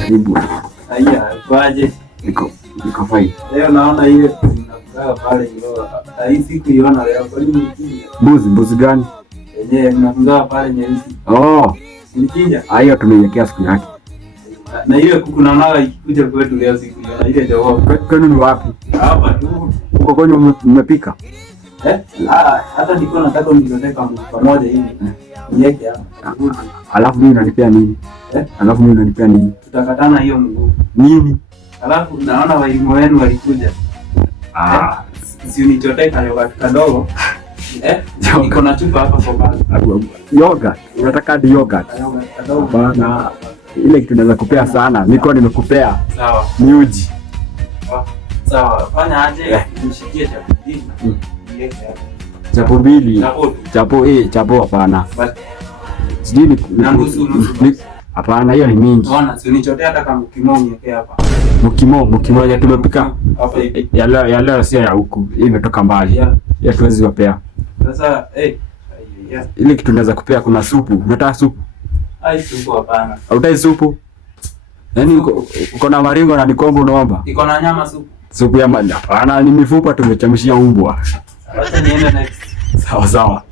Karibu. Haya, kwaje? Niko fine. Leo naona ile tunakaa pale hiyo. Haisi kuiona leo kwa nini mkinja? Mbuzi gani? Yenyewe tunafunga pale nyeusi. Oh, Mkinja. hiyo tumeiwekea siku yake. Na ile kuku naona ikikuja kwetu leo siku hiyo. Na ile jogoo. Kwani ni wapi? Hapa tu. Uko kwani mmepika? Hata niko nataka nipeleke pamoja hivi. Niweke hapa. Alafu mimi unanipea nini? Alafu mimi unanipea nini? Tutakatana hiyo mguu. Nini? Alafu naona walimu wenu walikuja. Si unichotee kayoga kadogo. Niko na chupa hapa kwa baba. Yoga. Unataka hadi yoga? Kayoga kadogo. Bana, ile kitu naweza kupea sana. Niko nimekupea. Sawa. Ni uji. Sawa. Fanya aje? Nishikie chapo mbili. Niweke hapa. Chapo mbili. Chapo. Chapo hapana. Sijui ni nusu. Hapana, hiyo ni mingi. Unaona, si unichotea hata kama kimo niweke hapa. Mkimo ya tumepika. Hapa hivi. Ya leo sio ya huku. Hii imetoka mbali. Ya tuwezi wapea. Sasa ile kitu naweza kupea, kuna supu. Unataka supu? Supu hapana. Hautai supu? Yaani uko na maringo na nikombo unaomba? Iko na nyama supu. Supu ya hapana, ni mifupa tumechemshia umbwa. Wacha niende next. Sawa.